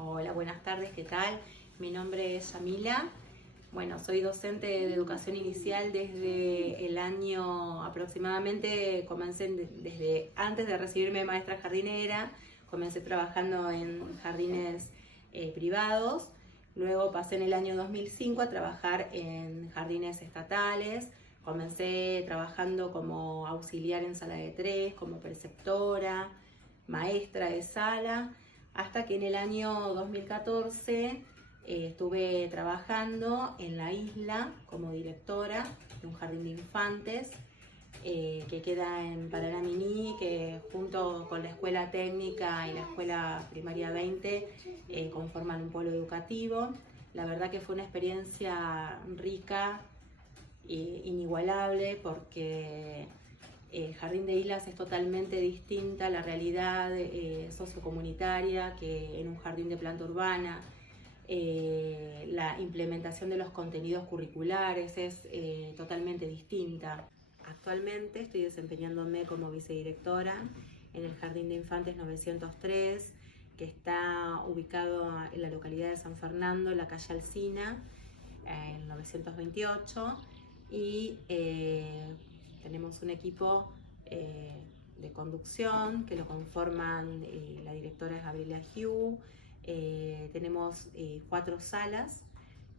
Hola, buenas tardes, ¿qué tal? Mi nombre es Yamila. Bueno, soy docente de educación inicial desde el año aproximadamente, comencé desde antes de recibirme de maestra jardinera, comencé trabajando en jardines privados, luego pasé en el año 2005 a trabajar en jardines estatales, comencé trabajando como auxiliar en sala de tres, como preceptora, maestra de sala, hasta que en el año 2014 estuve trabajando en la isla como directora de un jardín de infantes que queda en Paranaminí, que junto con la escuela técnica y la escuela primaria 20 conforman un polo educativo. La verdad que fue una experiencia rica e inigualable porque el Jardín de Islas es totalmente distinta a la realidad sociocomunitaria que en un jardín de planta urbana. La implementación de los contenidos curriculares es totalmente distinta. Actualmente estoy desempeñándome como vicedirectora en el Jardín de Infantes 903, que está ubicado en la localidad de San Fernando, en la calle Alsina, en 928, y tenemos un equipo de conducción que lo conforman la directora es Gabriela Hugh. Tenemos 4 salas,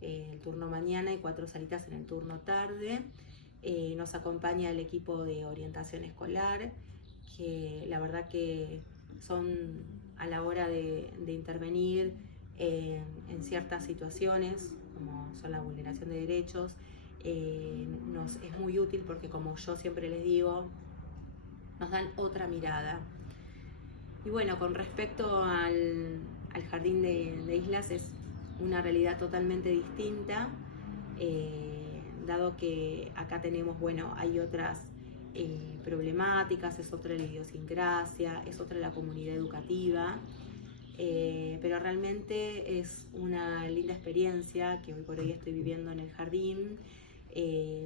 el turno mañana y 4 salitas en el turno tarde. Nos acompaña el equipo de orientación escolar, que la verdad que son a la hora de intervenir en ciertas situaciones, como son la vulneración de derechos, nos es muy útil porque, como yo siempre les digo, nos dan otra mirada. Y bueno, con respecto al Jardín de Islas, es una realidad totalmente distinta, dado que acá tenemos, bueno, hay otras problemáticas, es otra la idiosincrasia, es otra la comunidad educativa, pero realmente es una linda experiencia que hoy por hoy estoy viviendo en el jardín.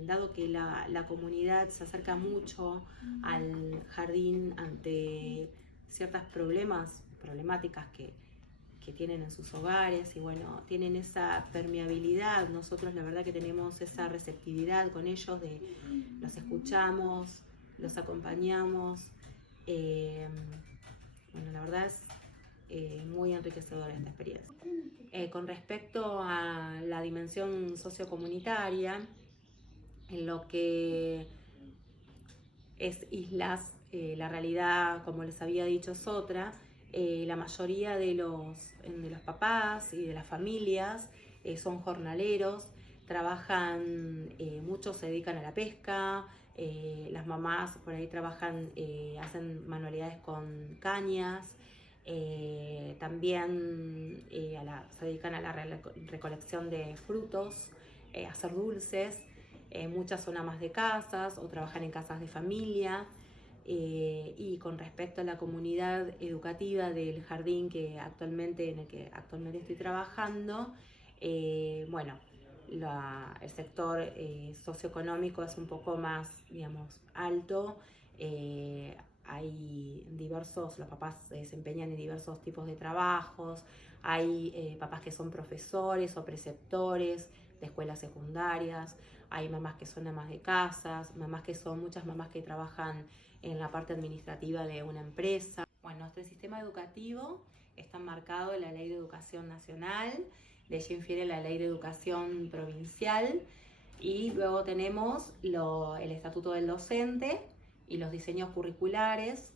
Dado que la comunidad se acerca mucho al jardín ante ciertas problemáticas que tienen en sus hogares, y bueno, tienen esa permeabilidad. Nosotros la verdad que tenemos esa receptividad con ellos, de los escuchamos, los acompañamos. Bueno, la verdad es muy enriquecedora esta experiencia. Con respecto a la dimensión sociocomunitaria, en lo que es Islas, la realidad, como les había dicho, es otra. La mayoría de los papás y de las familias son jornaleros, trabajan, muchos se dedican a la pesca, las mamás por ahí trabajan, hacen manualidades con cañas, también se dedican a la recolección de frutos, a hacer dulces. Muchas son amas de casas o trabajan en casas de familia. Y con respecto a la comunidad educativa del jardín en el que actualmente estoy trabajando, bueno, el sector socioeconómico es un poco más, digamos, alto. Los papás se desempeñan en diversos tipos de trabajos. Hay papás que son profesores o preceptores de escuelas secundarias. Hay mamás que son amas de casas, muchas mamás que trabajan en la parte administrativa de una empresa. Bueno, nuestro sistema educativo está enmarcado en la Ley de Educación Nacional, de ella infiere la Ley de Educación Provincial, y luego tenemos el Estatuto del Docente y los diseños curriculares,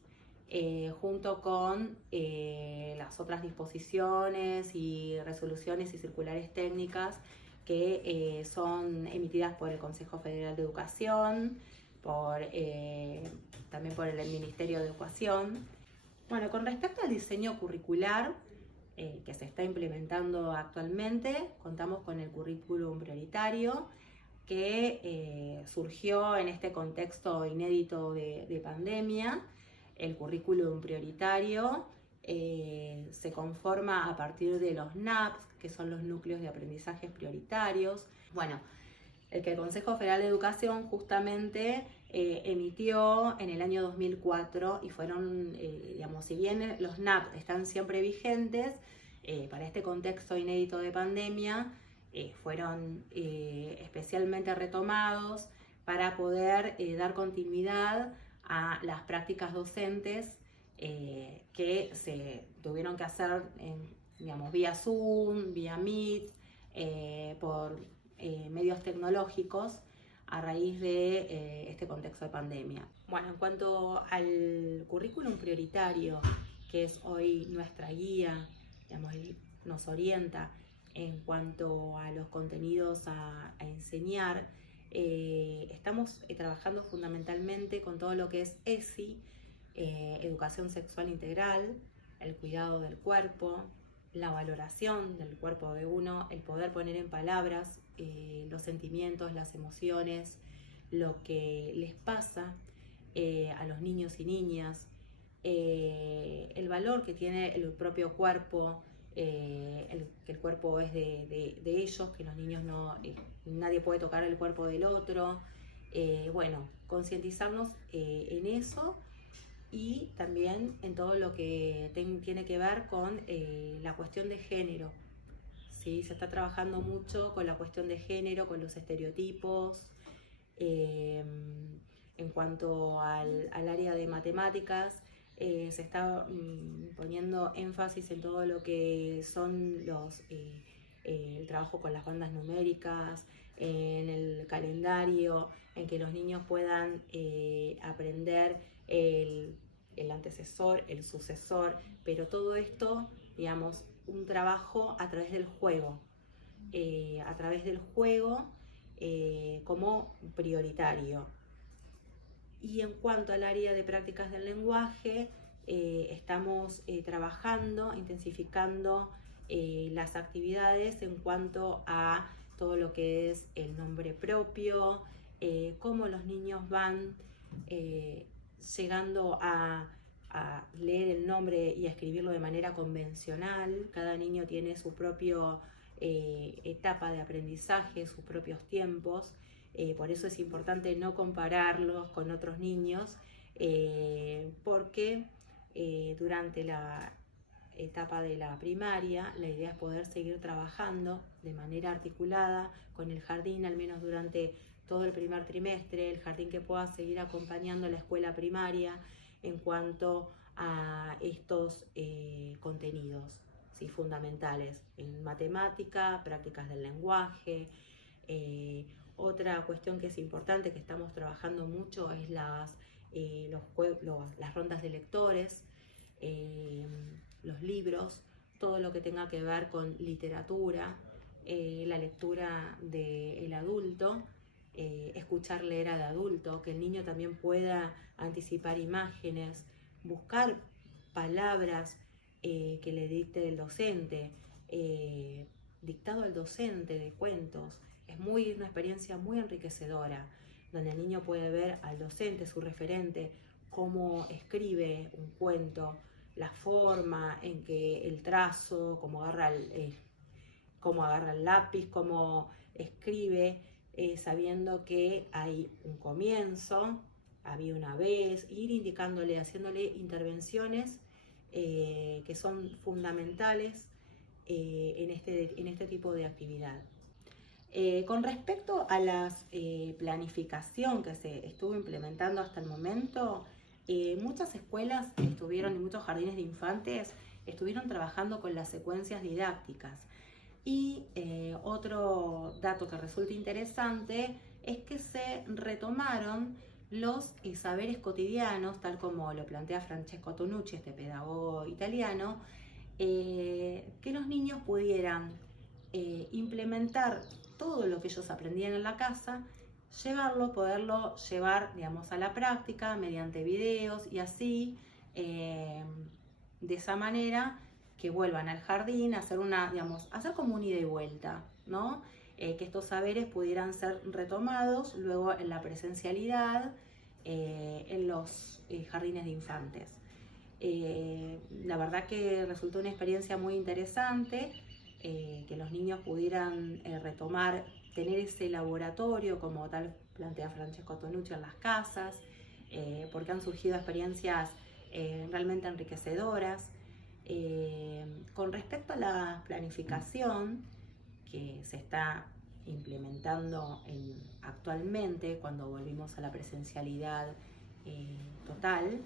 junto con las otras disposiciones y resoluciones y circulares técnicas que son emitidas por el Consejo Federal de Educación, también por el Ministerio de Educación. Bueno, con respecto al diseño curricular que se está implementando actualmente, contamos con el currículum prioritario, que surgió en este contexto inédito de pandemia. El currículum prioritario se conforma a partir de los NAPs, que son los núcleos de aprendizajes prioritarios. Bueno, el que el Consejo Federal de Educación justamente emitió en el año 2004, y fueron, digamos, si bien los NAP están siempre vigentes, para este contexto inédito de pandemia, fueron especialmente retomados para poder dar continuidad a las prácticas docentes que se tuvieron que hacer vía Zoom, vía Meet, por medios tecnológicos a raíz de este contexto de pandemia. Bueno, en cuanto al currículum prioritario, que es hoy nuestra guía, nos orienta en cuanto a los contenidos a enseñar, estamos trabajando fundamentalmente con todo lo que es ESI, educación sexual integral, el cuidado del cuerpo, la valoración del cuerpo de uno, el poder poner en palabras los sentimientos, las emociones, lo que les pasa a los niños y niñas, el valor que tiene el propio cuerpo, que el cuerpo es de ellos, que los niños nadie puede tocar el cuerpo del otro. Bueno, concientizarnos en eso y también en todo lo que tiene que ver con la cuestión de género. ¿Sí? Se está trabajando mucho con la cuestión de género, con los estereotipos. En cuanto al área de matemáticas, se está poniendo énfasis en todo lo que son el trabajo con las bandas numéricas, en el calendario, en que los niños puedan aprender el antecesor, el sucesor, pero todo esto, digamos, un trabajo a través del juego, como prioritario. Y en cuanto al área de prácticas del lenguaje, estamos trabajando, intensificando las actividades en cuanto a todo lo que es el nombre propio, cómo los niños van llegando a leer el nombre y a escribirlo de manera convencional. Cada niño tiene su propia etapa de aprendizaje, sus propios tiempos. Por eso es importante no compararlos con otros niños, porque durante la etapa de la primaria la idea es poder seguir trabajando de manera articulada con el jardín, al menos durante todo el primer trimestre, el jardín que pueda seguir acompañando a la escuela primaria en cuanto a estos contenidos, ¿sí? Fundamentales en matemática, prácticas del lenguaje. Otra cuestión que es importante, que estamos trabajando mucho, es las rondas de lectores, los libros, todo lo que tenga que ver con literatura, la lectura del adulto, escuchar leer al adulto, que el niño también pueda anticipar imágenes, buscar palabras que le dicte el docente, dictado al docente de cuentos. Es una experiencia muy enriquecedora, donde el niño puede ver al docente, su referente, cómo escribe un cuento, la forma en que el trazo, cómo agarra el lápiz, cómo escribe, sabiendo que hay un comienzo, había una vez, ir indicándole, haciéndole intervenciones que son fundamentales en este tipo de actividad. Con respecto a la planificación que se estuvo implementando hasta el momento, muchas escuelas y muchos jardines de infantes estuvieron trabajando con las secuencias didácticas. Y otro dato que resulta interesante es que se retomaron los saberes cotidianos, tal como lo plantea Francesco Tonucci, este pedagogo italiano, que los niños pudieran implementar todo lo que ellos aprendían en la casa, poderlo llevar, digamos, a la práctica mediante videos y así, de esa manera, que vuelvan al jardín a hacer como un ida y vuelta, ¿no? Que estos saberes pudieran ser retomados luego en la presencialidad en los jardines de infantes. La verdad que resultó una experiencia muy interesante, que los niños pudieran retomar, tener ese laboratorio como tal plantea Francesco Tonucci en las casas, porque han surgido experiencias realmente enriquecedoras. Con Con respecto a la planificación que se está implementando actualmente, cuando volvimos a la presencialidad total,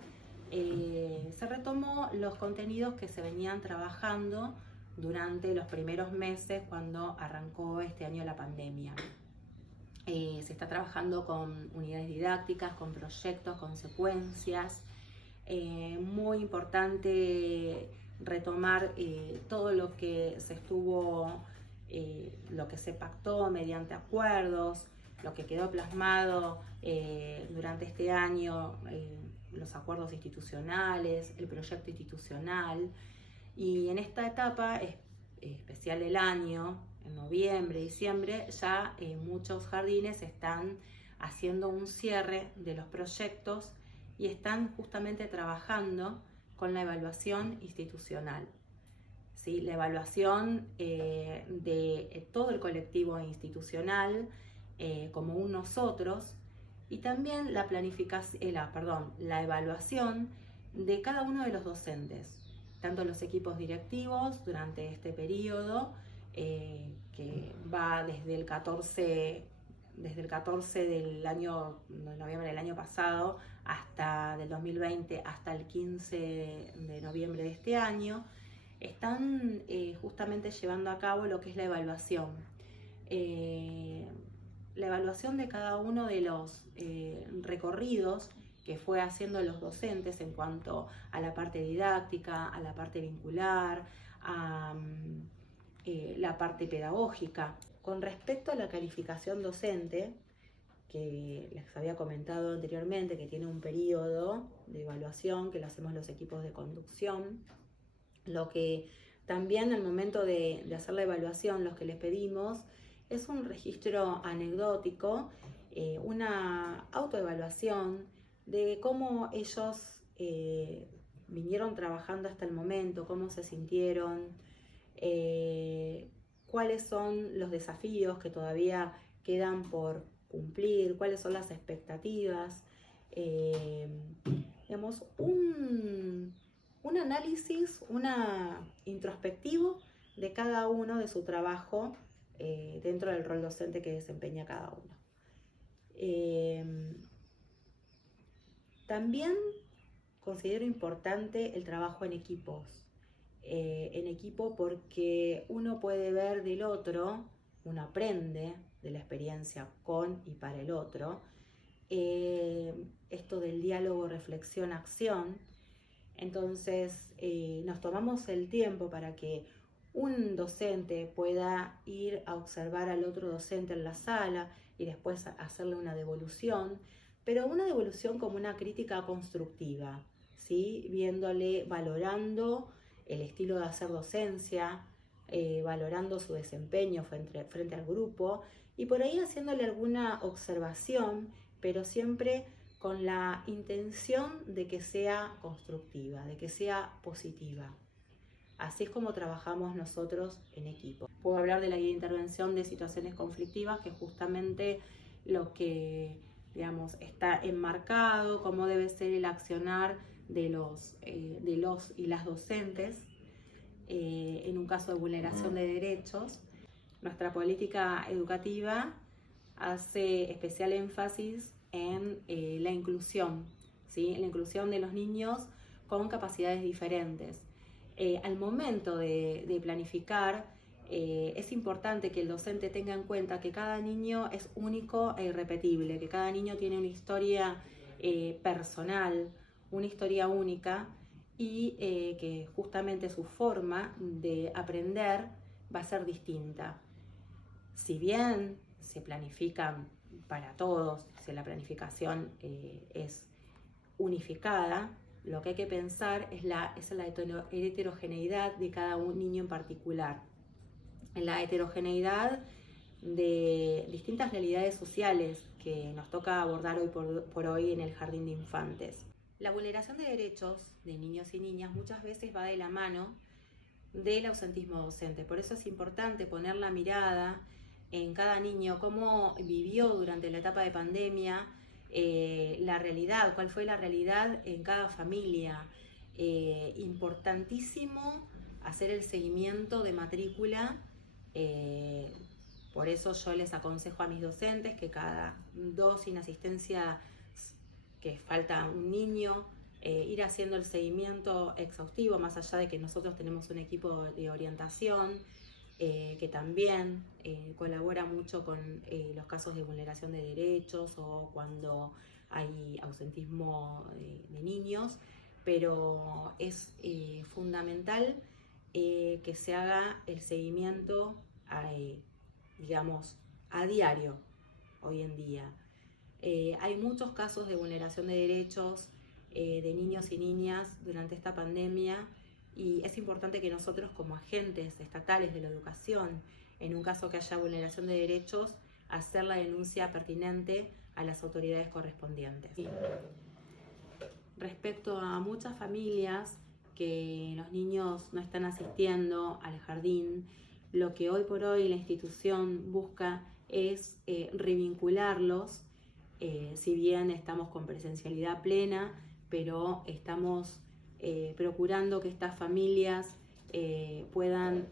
se retomó los contenidos que se venían trabajando durante los primeros meses cuando arrancó este año la pandemia. Se está trabajando con unidades didácticas, con proyectos, con secuencias. Muy importante retomar todo lo que se lo que se pactó mediante acuerdos, lo que quedó plasmado durante este año, los acuerdos institucionales, el proyecto institucional. Y en esta etapa especial del año, en noviembre, diciembre, ya muchos jardines están haciendo un cierre de los proyectos y están justamente trabajando con la evaluación institucional. ¿Sí? La evaluación de todo el colectivo institucional como un nosotros, y también la evaluación de cada uno de los docentes, tanto los equipos directivos durante este periodo que va desde el 14 del año de noviembre del año pasado hasta del 2020 hasta el 15 de noviembre de este año, están justamente llevando a cabo lo que es la evaluación. La evaluación de cada uno de los recorridos que fue haciendo los docentes en cuanto a la parte didáctica, a la parte vincular, a la parte pedagógica. Con respecto a la calificación docente, que les había comentado anteriormente, que tiene un periodo de evaluación que lo hacemos los equipos de conducción, lo que también al momento de hacer la evaluación, lo que les pedimos es un registro anecdótico, una autoevaluación de cómo ellos vinieron trabajando hasta el momento, cómo se sintieron, cuáles son los desafíos que todavía quedan por cumplir, cuáles son las expectativas, digamos, un análisis, introspectivo de cada uno de su trabajo dentro del rol docente que desempeña cada uno. También considero importante el trabajo en equipos. En equipo porque uno puede ver del otro, uno aprende de la experiencia con y para el otro, esto del diálogo, reflexión, acción. Entonces nos tomamos el tiempo para que un docente pueda ir a observar al otro docente en la sala y después hacerle una devolución, pero una devolución como una crítica constructiva, ¿sí? Viéndole, valorando el estilo de hacer docencia, valorando su desempeño frente al grupo y por ahí haciéndole alguna observación, pero siempre con la intención de que sea constructiva, de que sea positiva. Así es como trabajamos nosotros en equipo. Puedo hablar de la guía de intervención de situaciones conflictivas, que es justamente lo que, digamos, está enmarcado, cómo debe ser el accionar de los y las docentes en un caso de vulneración de derechos. Nuestra política educativa hace especial énfasis en la inclusión, ¿sí? La inclusión de los niños con capacidades diferentes. Al momento de planificar, es importante que el docente tenga en cuenta que cada niño es único e irrepetible, que cada niño tiene una historia personal, una historia única, y que justamente su forma de aprender va a ser distinta. Si bien se planifican para todos, si la planificación es unificada, lo que hay que pensar es la heterogeneidad de cada niño en particular, en la heterogeneidad de distintas realidades sociales que nos toca abordar hoy por hoy en el jardín de infantes. La vulneración de derechos de niños y niñas muchas veces va de la mano del ausentismo docente, por eso es importante poner la mirada en cada niño, cómo vivió durante la etapa de pandemia, la realidad, cuál fue la realidad en cada familia. Importantísimo hacer el seguimiento de matrícula. Por eso yo les aconsejo a mis docentes que cada 2 sin asistencia, que falta un niño, ir haciendo el seguimiento exhaustivo, más allá de que nosotros tenemos un equipo de orientación que también colabora mucho con los casos de vulneración de derechos o cuando hay ausentismo de niños, pero es fundamental que se haga el seguimiento digamos, a diario hoy en día. Hay muchos casos de vulneración de derechos de niños y niñas durante esta pandemia y es importante que nosotros como agentes estatales de la educación, en un caso que haya vulneración de derechos, hacer la denuncia pertinente a las autoridades correspondientes. Respecto a muchas familias que los niños no están asistiendo al jardín, lo que hoy por hoy la institución busca es revincularlos, si bien estamos con presencialidad plena, pero estamos procurando que estas familias puedan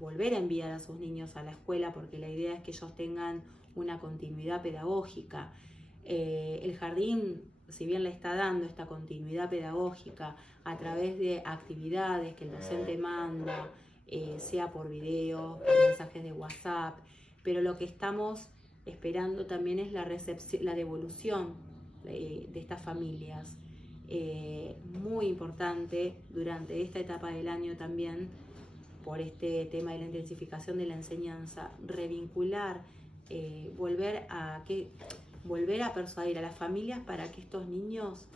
volver a enviar a sus niños a la escuela, porque la idea es que ellos tengan una continuidad pedagógica. El jardín, si bien le está dando esta continuidad pedagógica a través de actividades que el docente manda, sea por video, por mensajes de WhatsApp, pero lo que estamos esperando también es la devolución de estas familias. Muy importante durante esta etapa del año también, por este tema de la intensificación de la enseñanza, revincular, volver a persuadir a las familias para que estos niños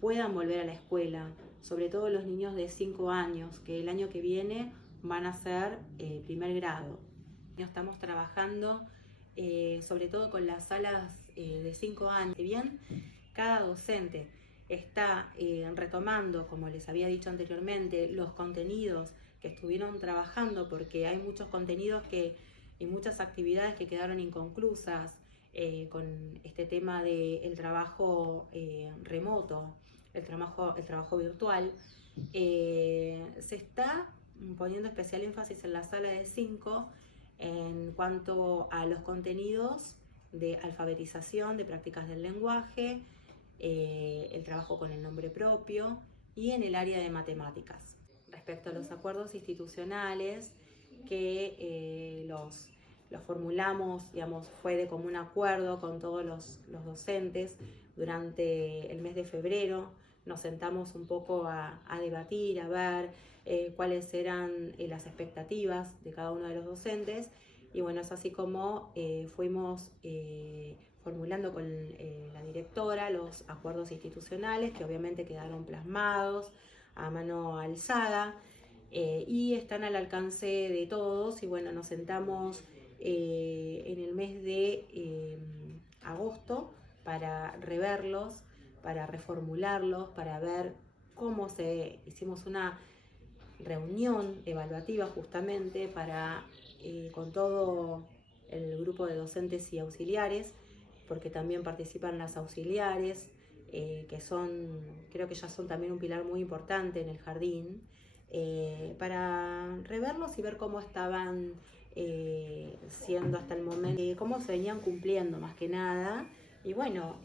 puedan volver a la escuela, sobre todo los niños de 5 años, que el año que viene van a ser primer grado. Estamos trabajando sobre todo con las salas de 5 años. Bien, cada docente está retomando, como les había dicho anteriormente, los contenidos que estuvieron trabajando, porque hay muchos contenidos y muchas actividades que quedaron inconclusas con este tema del trabajo remoto, el trabajo virtual. Se está poniendo especial énfasis en la sala de 5 en cuanto a los contenidos de alfabetización, de prácticas del lenguaje, el trabajo con el nombre propio y en el área de matemáticas. Respecto a los acuerdos institucionales que los formulamos, digamos, fue de común acuerdo con todos los docentes durante el mes de febrero. Nos sentamos un poco a debatir, a ver cuáles eran las expectativas de cada uno de los docentes, y bueno, es así como fuimos formulando con la directora los acuerdos institucionales, que obviamente quedaron plasmados a mano alzada y están al alcance de todos. Y bueno, nos sentamos en el mes de agosto para reverlos, para reformularlos, para ver cómo hicimos una reunión evaluativa justamente con todo el grupo de docentes y auxiliares, porque también participan las auxiliares, que creo que ya son también un pilar muy importante en el jardín, para reverlos y ver cómo estaban siendo hasta el momento, cómo se venían cumpliendo más que nada. Y bueno,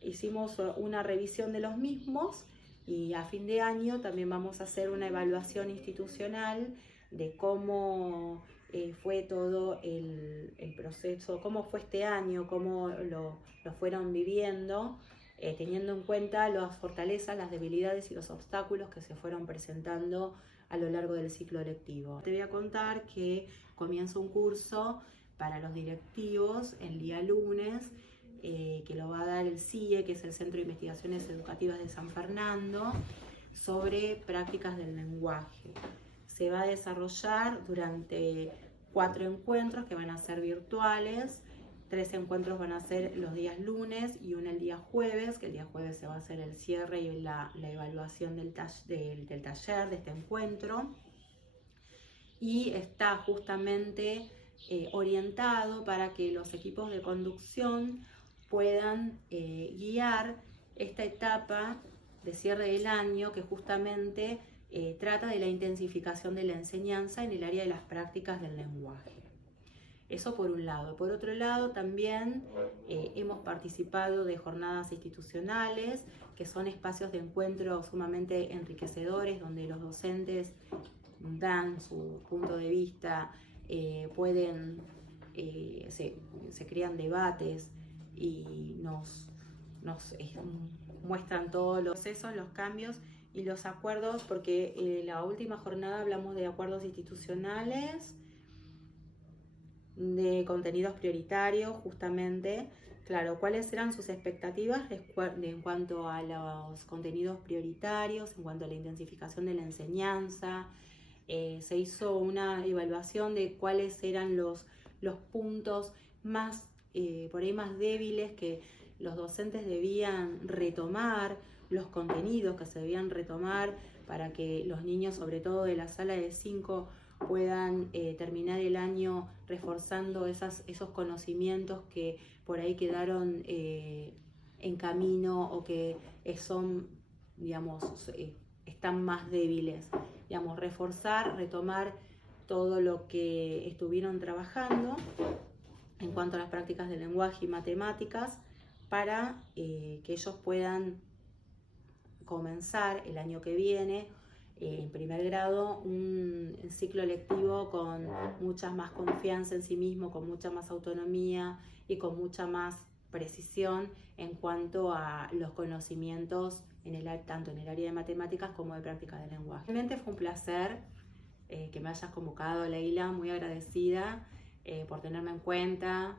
hicimos una revisión de los mismos y a fin de año también vamos a hacer una evaluación institucional de cómo fue todo el proceso, cómo fue este año, cómo lo fueron viviendo, teniendo en cuenta las fortalezas, las debilidades y los obstáculos que se fueron presentando a lo largo del ciclo lectivo. Te voy a contar que comienza un curso para los directivos el día lunes, que lo va a dar el CIE, que es el Centro de Investigaciones Educativas de San Fernando, sobre prácticas del lenguaje. Se va a desarrollar durante 4 encuentros que van a ser virtuales. 3 encuentros van a ser los días lunes y uno el día jueves, que el día jueves se va a hacer el cierre y la evaluación del taller, de este encuentro. Y está justamente orientado para que los equipos de conducción puedan guiar esta etapa de cierre del año que justamente trata de la intensificación de la enseñanza en el área de las prácticas del lenguaje. Eso por un lado. Por otro lado, también hemos participado de jornadas institucionales, que son espacios de encuentro sumamente enriquecedores, donde los docentes dan su punto de vista, se crean debates y nos muestran todos los procesos, los cambios y los acuerdos, porque en la última jornada hablamos de acuerdos institucionales, de contenidos prioritarios, justamente, claro, cuáles eran sus expectativas en cuanto a los contenidos prioritarios, en cuanto a la intensificación de la enseñanza. Se hizo una evaluación de cuáles eran los puntos más, por ahí más débiles que los docentes debían retomar, los contenidos que se debían retomar para que los niños, sobre todo de la sala de 5, puedan terminar el año reforzando esos conocimientos que por ahí quedaron en camino o que son, digamos, están más débiles. Digamos, reforzar, retomar todo lo que estuvieron trabajando en cuanto a las prácticas de lenguaje y matemáticas para que ellos puedan comenzar el año que viene en primer grado un ciclo lectivo con mucha más confianza en sí mismo, con mucha más autonomía y con mucha más precisión en cuanto a los conocimientos tanto en el área de matemáticas como de práctica de lenguaje. Realmente fue un placer que me hayas convocado, Leila, muy agradecida por tenerme en cuenta.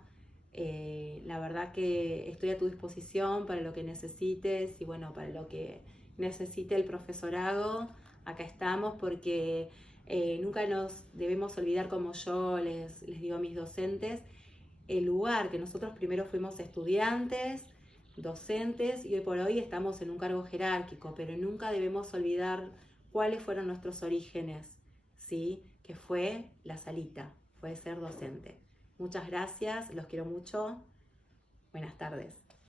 La verdad que estoy a tu disposición para lo que necesites y bueno, para lo que necesite el profesorado. Acá estamos porque nunca nos debemos olvidar, como yo les digo a mis docentes, el lugar que nosotros primero fuimos estudiantes, docentes y hoy por hoy estamos en un cargo jerárquico, pero nunca debemos olvidar cuáles fueron nuestros orígenes, ¿sí? Que fue la salita, fue ser docente. Muchas gracias, los quiero mucho. Buenas tardes.